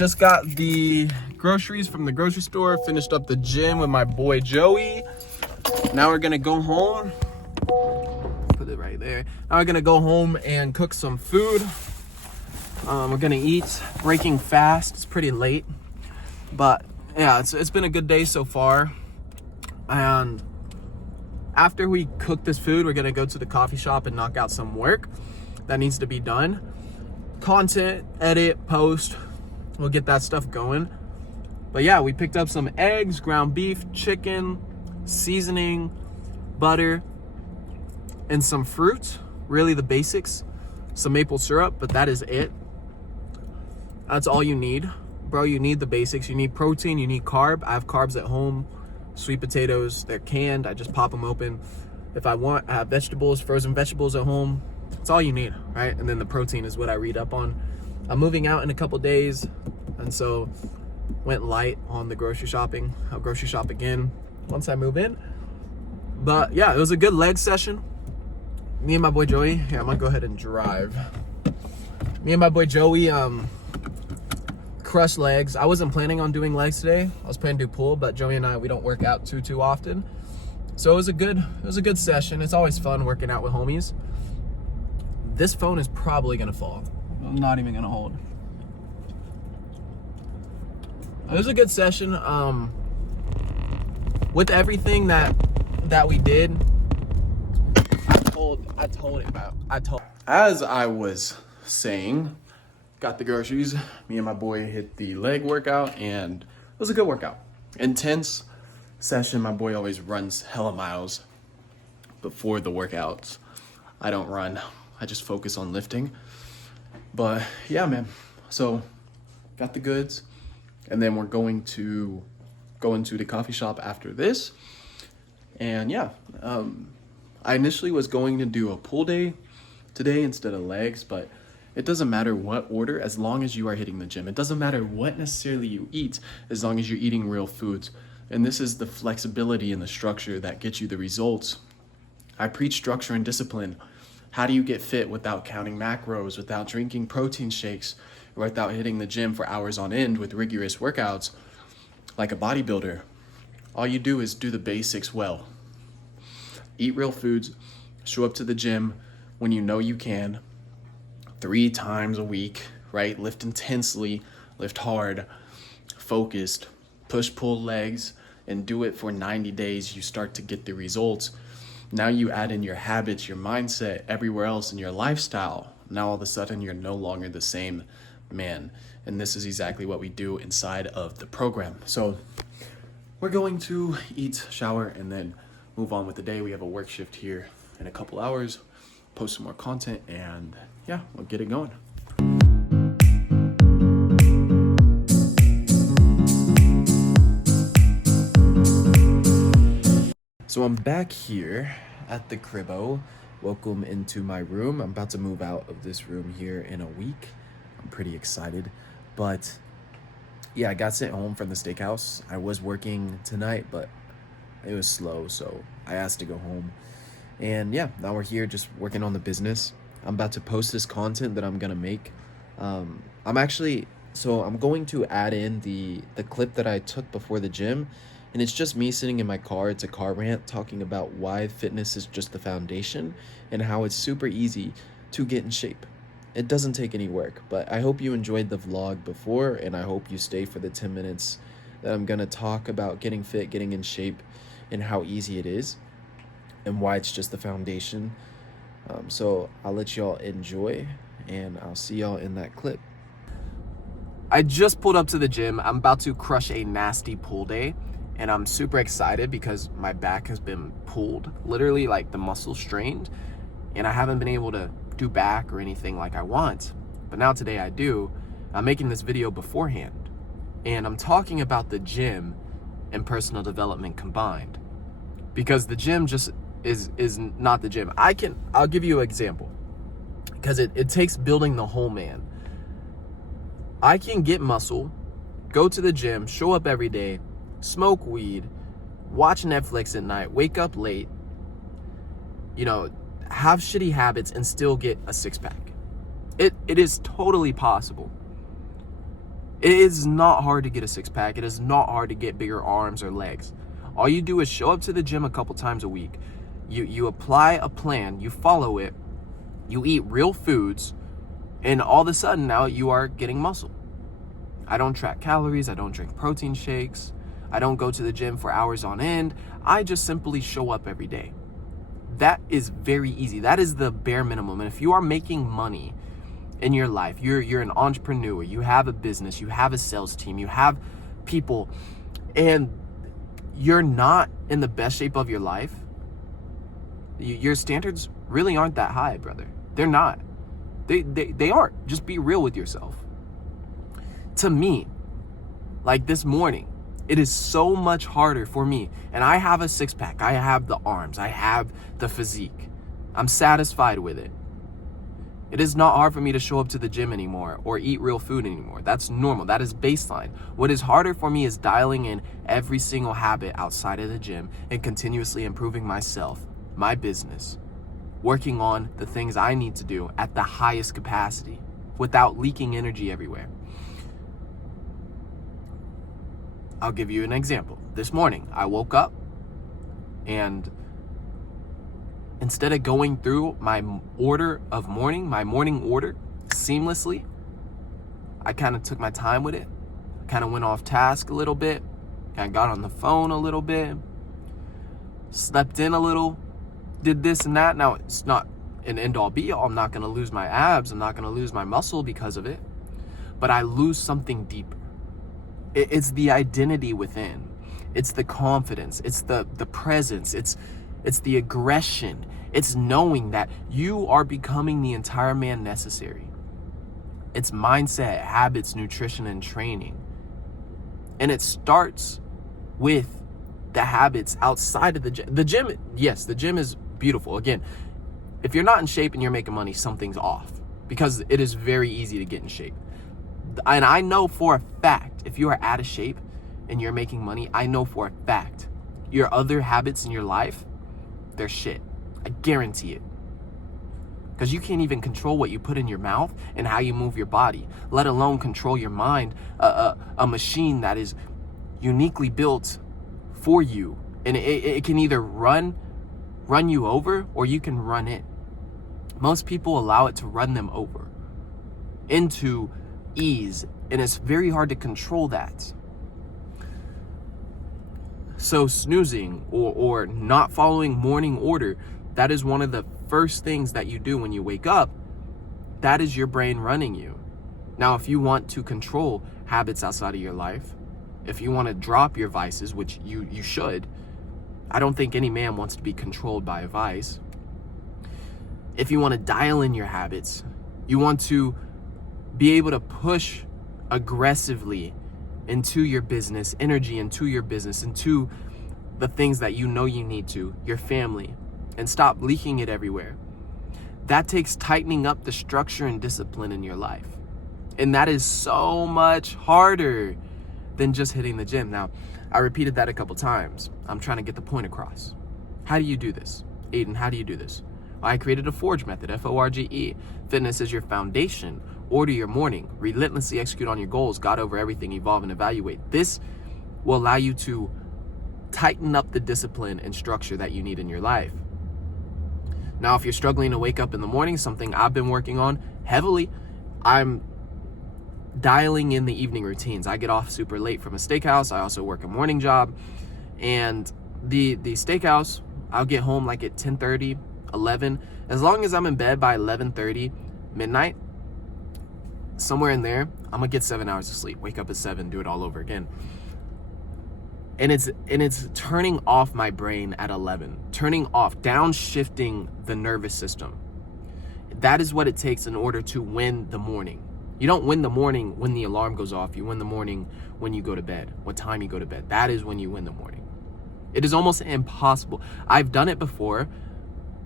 just got the groceries from the grocery store, finished up the gym with my boy Joey. Now we're gonna go home. Put it right there. Now we're gonna go home and cook some food. We're gonna eat, breaking fast. It's pretty late, but yeah, it's been a good day so far. And after we cook this food, we're gonna go to the coffee shop and knock out some work that needs to be done. Content, edit, post, we'll get that stuff going. But yeah, we picked up some eggs, ground beef, chicken, seasoning, butter, and some fruit. Really the basics. Some maple syrup, but that is it. That's all you need. Bro, you need the basics. You need protein, you need carb. I have carbs at home. Sweet potatoes, they're canned. I just pop them open. If I want, I have vegetables, frozen vegetables at home. It's all you need, right? And then the protein is what I read up on. I'm moving out in a couple days, and so went light on the grocery shopping. I'll grocery shop again once I move in. But yeah, it was a good leg session. Me and my boy Joey, yeah, I'm gonna go ahead and drive. Me and my boy Joey, crushed legs. I wasn't planning on doing legs today. I was planning to do pull, but Joey and I, we don't work out too often. So it was a good session. It's always fun working out with homies. This phone is probably gonna fall. I'm not even gonna hold. It was a good session. With everything that we did, I told. As I was saying, got the groceries. Me and my boy hit the leg workout, and it was a good workout. Intense session. My boy always runs hella miles before the workouts. I don't run. I just focus on lifting. But yeah, man. So got the goods, and then we're going to go into the coffee shop after this. And yeah, I initially was going to do a pull day today instead of legs, but it doesn't matter what order as long as you are hitting the gym. It doesn't matter what necessarily you eat as long as you're eating real foods. And this is the flexibility and the structure that gets you the results. I preach structure and discipline. How do you get fit without counting macros, without drinking protein shakes, or without hitting the gym for hours on end with rigorous workouts like a bodybuilder? All you do is do the basics well. Eat real foods, show up to the gym when you know you can, 3 times a week, right? Lift intensely, lift hard, focused, push-pull legs, and do it for 90 days. You start to get the results. Now you add in your habits, your mindset, everywhere else in your lifestyle. Now all of a sudden you're no longer the same man. And this is exactly what we do inside of the program. So we're going to eat, shower, and then move on with the day. We have a work shift here in a couple hours, post some more content, and yeah, we'll get it going. So I'm back here at the cribbo. Welcome into my room. I'm about to move out of this room here in a week. I'm pretty excited, but yeah, I got sent home from the steakhouse. I was working tonight, but it was slow, so I asked to go home. And yeah, now we're here just working on the business. I'm about to post this content that I'm gonna make. I'm going to add in the clip that I took before the gym, and it's just me sitting in my car. It's a car rant talking about why fitness is just the foundation and how it's super easy to get in shape. It doesn't take any work, but I hope you enjoyed the vlog before, and I hope you stay for the 10 minutes that I'm gonna talk about getting fit, getting in shape, and how easy it is and why it's just the foundation. So I'll let y'all enjoy, and I'll see y'all in that clip. I just pulled up to the gym. I'm about to crush a nasty pull day, and I'm super excited because my back has been pulled, literally like the muscle strained, and I haven't been able to do back or anything like I want. But now today I do. I'm making this video beforehand, and I'm talking about the gym and personal development combined, because the gym just is not the gym. I'll give you an example, because it takes building the whole man. I can get muscle, go to the gym, show up every day, smoke weed, watch Netflix at night, wake up late, have shitty habits, and still get a six-pack. It is totally possible. It is not hard to get a six-pack. It is not hard to get bigger arms or legs. All you do is show up to the gym a couple times a week. You apply a plan, you follow it, you eat real foods, and all of a sudden now you are getting muscle. I don't track calories, I don't drink protein shakes, I don't go to the gym for hours on end. I just simply show up every day. That is very easy. That is the bare minimum. And if you are making money in your life, you're an entrepreneur, you have a business, you have a sales team, you have people, and you're not in the best shape of your life, your standards really aren't that high, brother. They're not. They aren't. Just be real with yourself. To me, like this morning, it is so much harder for me. And I have a six-pack. I have the arms. I have the physique. I'm satisfied with it. It is not hard for me to show up to the gym anymore or eat real food anymore. That's normal. That is baseline. What is harder for me is dialing in every single habit outside of the gym and continuously improving myself, my business, working on the things I need to do at the highest capacity without leaking energy everywhere. I'll give you an example. This morning, I woke up and instead of going through my morning order seamlessly, I kind of took my time with it. Kind of went off task a little bit. I got on the phone a little bit. Slept in a little. Did this and that. Now, it's not an end-all be-all. I'm not going to lose my abs. I'm not going to lose my muscle because of it. But I lose something deeper. It's the identity within. It's the confidence. It's the presence. It's the aggression. It's knowing that you are becoming the entire man necessary. It's mindset, habits, nutrition, and training. And it starts with the habits outside of the gym. The gym, yes, the gym is beautiful. Again, if you're not in shape and you're making money, something's off, because it is very easy to get in shape. And I know for a fact, if you are out of shape and you're making money, I know for a fact your other habits in your life, they're shit. I guarantee it. Because you can't even control what you put in your mouth and how you move your body, let alone control your mind, a machine that is uniquely built for you. And it can either run you over, or you can run it. Most people allow it to run them over into ease, and it's very hard to control that. So snoozing or not following morning order, that is one of the first things that you do when you wake up. That is your brain running you. Now, if you want to control habits outside of your life, if you want to drop your vices, which you should, I don't think any man wants to be controlled by a vice. If you want to dial in your habits, you want to be able to push aggressively into your business, energy into your business, into the things that you know you need to, your family, and stop leaking it everywhere. That takes tightening up the structure and discipline in your life. And that is so much harder than just hitting the gym. Now, I repeated that a couple times. I'm trying to get the point across. How do you do this? Aiden, how do you do this? I created a FORGE method, F-O-R-G-E. Fitness is your foundation. Order your morning. Relentlessly execute on your goals. God over everything. Evolve and evaluate. This will allow you to tighten up the discipline and structure that you need in your life. Now, if you're struggling to wake up in the morning, something I've been working on heavily, I'm dialing in the evening routines. I get off super late from a steakhouse. I also work a morning job. And the steakhouse, I'll get home like at 10:30, 11. As long as I'm in bed by 11:30, midnight, somewhere in there, I'm gonna get 7 hours of sleep. Wake up at 7, do it all over again. And it's turning off my brain at 11, turning off, downshifting the nervous system. That is what it takes in order to win the morning. You don't win the morning when the alarm goes off. You win the morning when you go to bed, what time you go to bed. That is when you win the morning. It is almost impossible. I've done it before,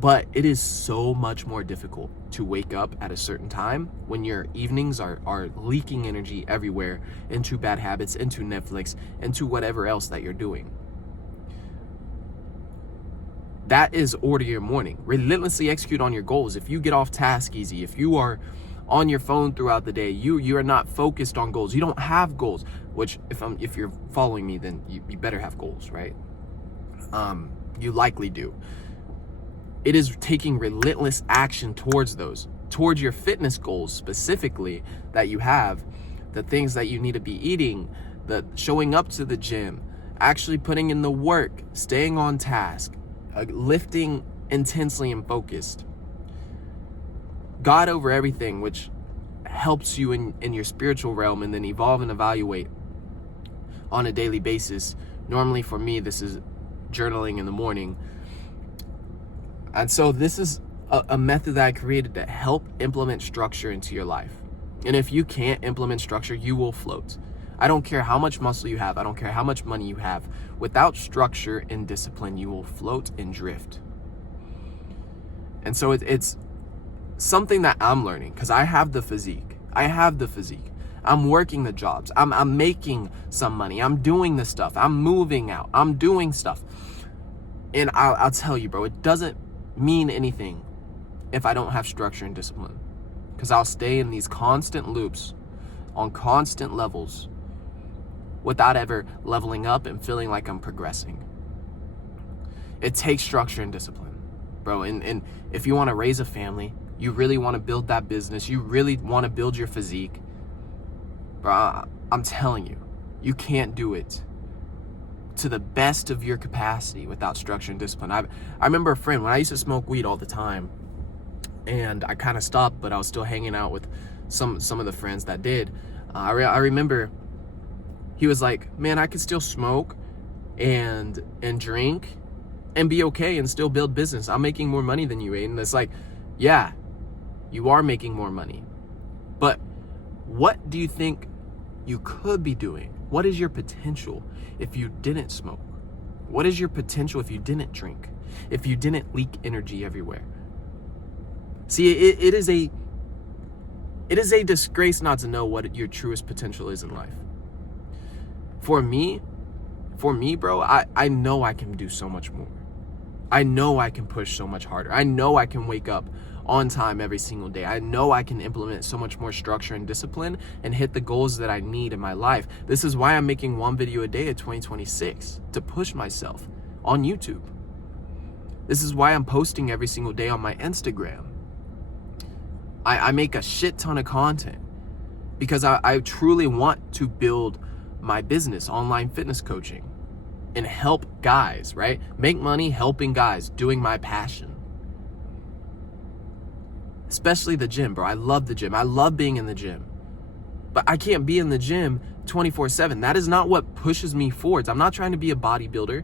but it is so much more difficult to wake up at a certain time when your evenings are leaking energy everywhere into bad habits, into Netflix, into whatever else that you're doing. That is order your morning. Relentlessly execute on your goals. If you get off task easy, if you are on your phone throughout the day. You are not focused on goals. You don't have goals, which if you're following me, then you better have goals, right? You likely do. It is taking relentless action towards your fitness goals specifically that you have, the things that you need to be eating, the showing up to the gym, actually putting in the work, staying on task, lifting intensely and focused. God over everything, which helps you in your spiritual realm, and then evolve and evaluate on a daily basis. Normally for me, this is journaling in the morning. And so this is a method that I created to help implement structure into your life. And if you can't implement structure, you will float. I don't care how much muscle you have. I don't care how much money you have. Without structure and discipline, you will float and drift. And so it's something that I'm learning, because I have the physique. I'm working the jobs. I'm making some money. I'm doing the stuff. I'm moving out. I'm doing stuff. And I'll tell you, bro, it doesn't mean anything if I don't have structure and discipline, because I'll stay in these constant loops on constant levels without ever leveling up and feeling like I'm progressing. It takes structure and discipline, bro. And if you want to raise a family, you really want to build that business, you really want to build your physique, bro, I'm telling you, you can't do it to the best of your capacity without structure and discipline. I remember a friend, when I used to smoke weed all the time, and I kind of stopped, but I was still hanging out with some of the friends that did. I remember he was like, man, I could still smoke and drink and be okay and still build business. I'm making more money than you, Aiden. It's like, yeah, you are making more money, but what do you think you could be doing? What is your potential if you didn't smoke? What is your potential if you didn't drink? If you didn't leak energy everywhere? See, it is a disgrace not to know what your truest potential is in life. For me, bro, I know I can do so much more. I know I can push so much harder. I know I can wake up on time every single day. I know I can implement so much more structure and discipline and hit the goals that I need in my life. This is why I'm making one video a day at 2026, to push myself on YouTube. This is why I'm posting every single day on my Instagram. I make a shit ton of content because I truly want to build my business, online fitness coaching, and help guys, right? Make money helping guys, doing my passion. Especially the gym, bro. I love the gym. I love being in the gym. But I can't be in the gym 24/7. That is not what pushes me forwards. I'm not trying to be a bodybuilder.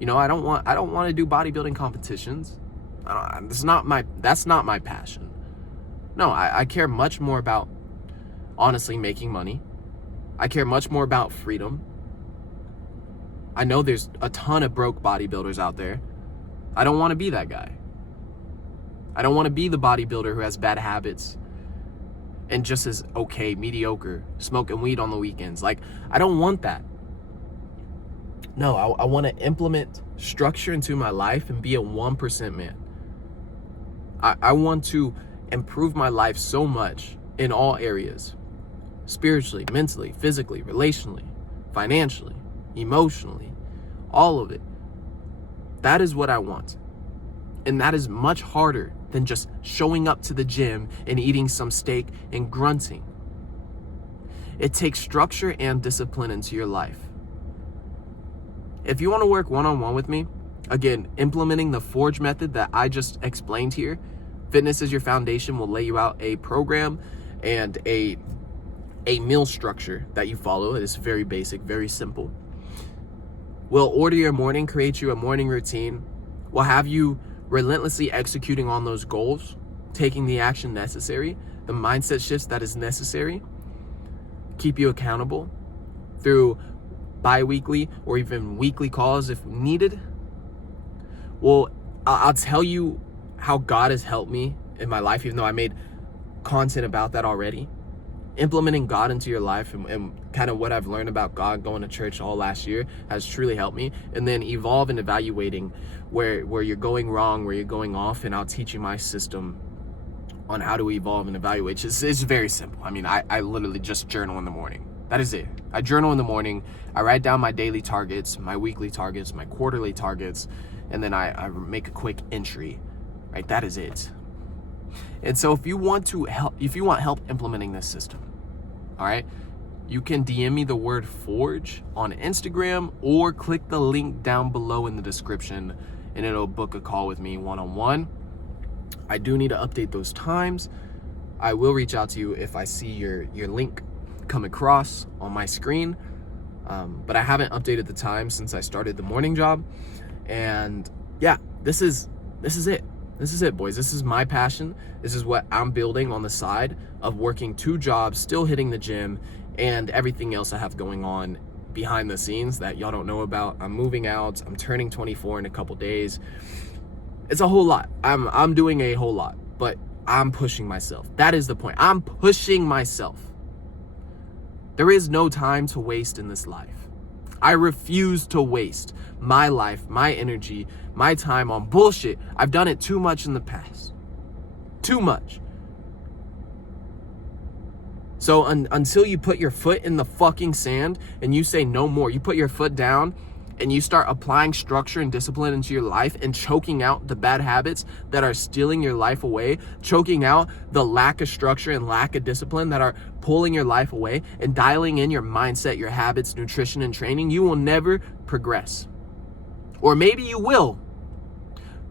You know, I don't want to do bodybuilding competitions. That's not my passion. No, I care much more about, honestly, making money. I care much more about freedom. I know there's a ton of broke bodybuilders out there. I don't want to be that guy. I don't want to be the bodybuilder who has bad habits and just is okay, mediocre, smoking weed on the weekends. Like, I don't want that. No, I want to implement structure into my life and be a 1% man. I want to improve my life so much in all areas. Spiritually, mentally, physically, relationally, financially, emotionally, all of it. That is what I want. And that is much harder than just showing up to the gym and eating some steak and grunting. It takes structure and discipline into your life. If you want to work one-on-one with me, again, implementing the Forge method that I just explained here, Fitness is Your Foundation will lay you out a program and a meal structure that you follow. It is very basic, very simple. We'll order your morning, create you a morning routine. We'll have you relentlessly executing on those goals, taking the action necessary, the mindset shifts that is necessary, keep you accountable through bi-weekly or even weekly calls if needed. Well, I'll tell you how God has helped me in my life, even though I made content about that already. Implementing God into your life and kind of what I've learned about God going to church all last year has truly helped me. And then evolve and evaluating where you're going wrong, where you're going off, and I'll teach you my system on how to evolve and evaluate. It's very simple. I mean, I literally just journal in the morning. That is it. I journal in the morning. I write down my daily targets, my weekly targets, my quarterly targets, and then I make a quick entry, right? That is it. And so if you want help implementing this system, all right, you can DM me the word Forge on Instagram or click the link down below in the description and it'll book a call with me one-on-one. I do need to update those times. I will reach out to you if I see your link come across on my screen. But I haven't updated the time since I started the morning job. And yeah, this is it. This is it, boys. This is my passion. This is what I'm building on the side of working 2 jobs, still hitting the gym, and everything else I have going on behind the scenes that y'all don't know about. I'm moving out. I'm turning 24 in a couple days. It's a whole lot. I'm doing a whole lot, but I'm pushing myself. That is the point. I'm pushing myself. There is no time to waste in this life. I refuse to waste my life, my energy, my time on bullshit. I've done it too much in the past. Too much. So until you put your foot in the fucking sand and you say no more, you put your foot down and you start applying structure and discipline into your life and choking out the bad habits that are stealing your life away, choking out the lack of structure and lack of discipline that are pulling your life away, and dialing in your mindset, your habits, nutrition, and training, you will never progress. Or maybe you will,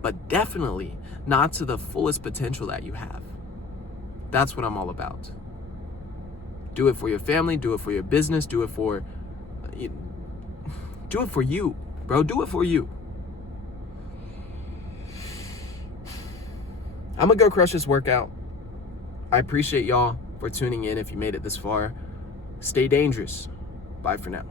but definitely not to the fullest potential that you have. That's what I'm all about. Do it for your family, do it for your business, do it for you, bro. Do it for you. I'm gonna go crush this workout. I appreciate y'all for tuning in if you made it this far. Stay dangerous. Bye for now.